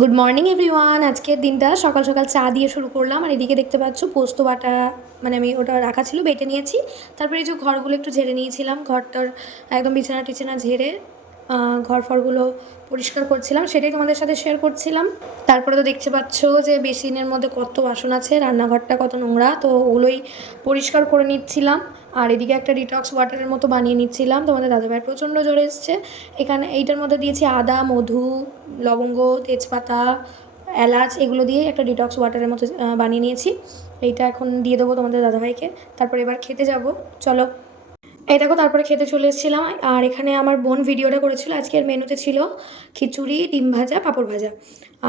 Good morning everyone আজকের দিনটা সকাল সকাল চা দিয়ে শুরু করলাম। আর এদিকে দেখতে পাচ্ছ, পোস্ত বাটা মানে আমি ওটা রাখা ছিল, বেটে নিয়েছি। তারপরে এই যে ঘরগুলো একটু ঝেড়ে নিয়েছিলাম, ঘরটার একদম বিছানা টিছানা ঝেড়ে ঘর ফরগুলো পরিষ্কার করছিলাম, সেটাই তোমাদের সাথে শেয়ার করছিলাম। তারপরে তো দেখতে পাচ্ছ যে বেসিনের মধ্যে কত বাসন আছে, রান্নাঘরটা কত নোংরা, তো ওগুলোই পরিষ্কার করে নিচ্ছিলাম। আর এদিকে একটা ডিটক্স ওয়াটারের মতো বানিয়ে নিচ্ছিলাম। তোমাদের দাদাভাইয়ের প্রচণ্ড জ্বর এসছে। এখানে এইটার মধ্যে দিয়েছি আদা, মধু, লবঙ্গ, তেজপাতা, এলাচ, এগুলো দিয়ে একটা ডিটক্স ওয়াটারের মতো বানিয়ে নিয়েছি। এইটা এখন দিয়ে দেবো তোমাদের দাদাভাইকে। তারপর এবার খেতে যাব। চলো। এই দেখো, তারপরে খেতে চলে এসেছিলাম। আর এখানে আমার বোন ভিডিওটা করেছিল। আজকের মেনুতে ছিল খিচুড়ি, ডিম ভাজা, পাঁপড় ভাজা।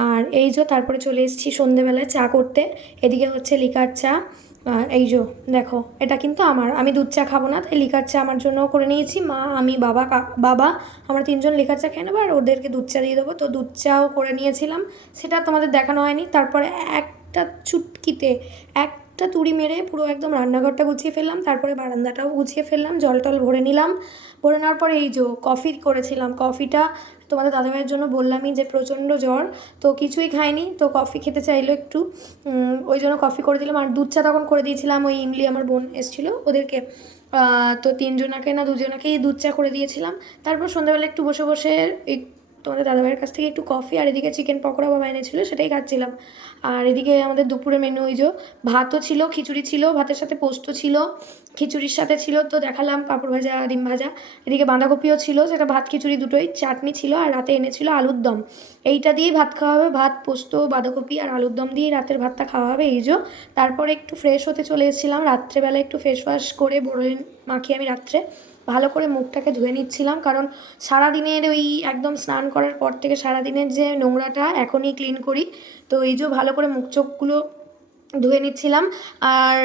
আর এই যে তারপরে চলে এসেছি সন্ধেবেলায় চা করতে। এদিকে হচ্ছে লিকার চা। এই যে, দেখো, এটা কিন্তু আমার। আমি দুধ চা খাব না, তাই লিকার চা আমার জন্য করে নিয়েছি। মা, আমি, বাবা বাবা, আমরা তিনজন লিকার চা খেয়ে নেব, আর ওদেরকে দুধ চা দিয়ে দেবো। তো দুধ চাও করে নিয়েছিলাম, সেটা তোমাদের দেখানো হয়নি। তারপরে একটা চুটকিতে একটা তুড়ি মেরে পুরো একদম রান্নাঘরটা গুছিয়ে ফেললাম, তারপরে বারান্দাটাও গুছিয়ে ফেললাম, জল টল ভরে নিলাম। ভরে নেওয়ার পরে এই যে কফি করেছিলাম, কফিটা তোমাদের দাদাভাইয়ের জন্য বললামই যে প্রচণ্ড জ্বর, তো কিছুই খায়নি তো কফি খেতে চাইলো একটু। ওই জন্য কফি করে দিলাম, আর দুধ চা তখন করে দিয়েছিলাম, ওই ইমলি আমার বোন এসেছিল ওদেরকে। তো তিনজনাকে না দুজনাকেই দুধ চা করে দিয়েছিলাম। তারপর সন্ধ্যাবেলা একটু বসে বসে তোমাদের দাদাভাইয়ের কাছ থেকে একটু কফি আর এদিকে চিকেন পকোড়া বাবা এনেছিল সেটাই খাচ্ছিলাম। আর এদিকে আমাদের দুপুরে মেনু ওই যে ভাতও ছিল, খিচুড়ি ছিল, ভাতের সাথে পোস্ত ছিল, খিচুড়ির সাথে ছিল তো দেখালাম পাঁপড় ভাজা, ডিম ভাজা। এদিকে বাঁধাকপিও ছিল, সেটা ভাত, খিচুড়ি দুটোই, চাটনি ছিল আর রাতে এনেছিল আলুর দম। এইটা দিয়েই ভাত খাওয়া হবে, ভাত, পোস্ত, বাঁধাকপি আর আলুর দম দিয়েই রাতের ভাতটা খাওয়া হবে, এই যে। তারপরে একটু ফ্রেশ হতে চলে এসেছিলাম, রাত্রেবেলা একটু ফেস ওয়াশ করে বড়দিন মাখি আমি রাত্রে ভালো করে মুখটাকে ধুয়ে নিচ্ছিলাম, কারণ সারাদিনের ওই একদম স্নান করার পর থেকে সারাদিনের যে নোংরাটা এখনই ক্লিন করি। তো এই যে ভালো করে মুখ চোখগুলো ধুয়ে নিচ্ছিলাম। আর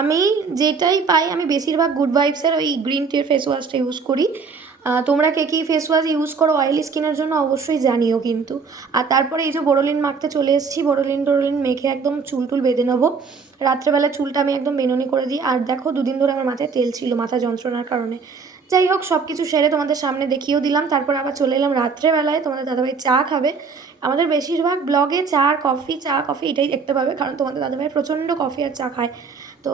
আমি যেটাই পাই, আমি বেশিরভাগ গুড ভাইবসের ওই গ্রিন টির ফেস ওয়াশটা ইউজ করি। তোমরা কে কী ফেস ওয়াশ ইউজ করো? অয়েলি স্কিনের জন্য অবশ্যই জানিও কিন্তু। আর তারপরে এই যে বোরোলিন মাখতে চলে এসেছি বোরোলিন টোরোলিন মেখে একদম চুল টুল বেঁধে নেব। রাত্রেবেলা চুলটা আমি একদম বেনুনি করে দিই। আর দেখো, দুদিন ধরে আমার মাথায় তেল ছিল, মাথা যন্ত্রণার কারণে। যাই হোক সব কিছু সেরে তোমাদের সামনে দেখিয়েও দিলাম। তারপর আবার চলে এলাম রাত্রেবেলায়, তোমাদের দাদাভাই চা খাবে। আমাদের বেশিরভাগ ব্লগে চা আর কফি, চা, কফি এটাই দেখতে পাবে, কারণ তোমাদের দাদাভাই প্রচণ্ড কফি আর চা খায়। তো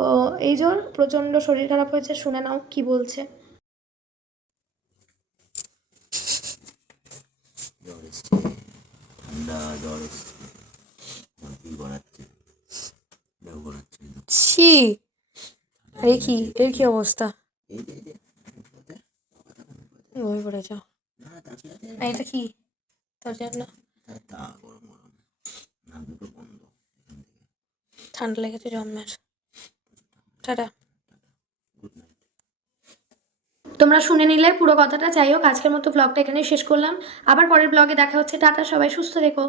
এই জোর প্রচণ্ড শরীর খারাপ হয়েছে, শুনে নাও কি বলছে। জ্বর ঠান্ডা জ্বর ছি। আরে কি, এর কি অবস্থা? ঘুমিয়ে পড়ে যাও। এটা কি? তোর জন্য। ঠান্ডা লেগেছে জন্মের। টাটা গুড নাইট তোমরা শুনে নিলে পুরো কথাটা। যাই হোক, আজকের মতো ব্লগটা এখানে শেষ করলাম। আবার পরের ব্লগে দেখা হচ্ছে। টাটা, সবাই সুস্থ থেকো।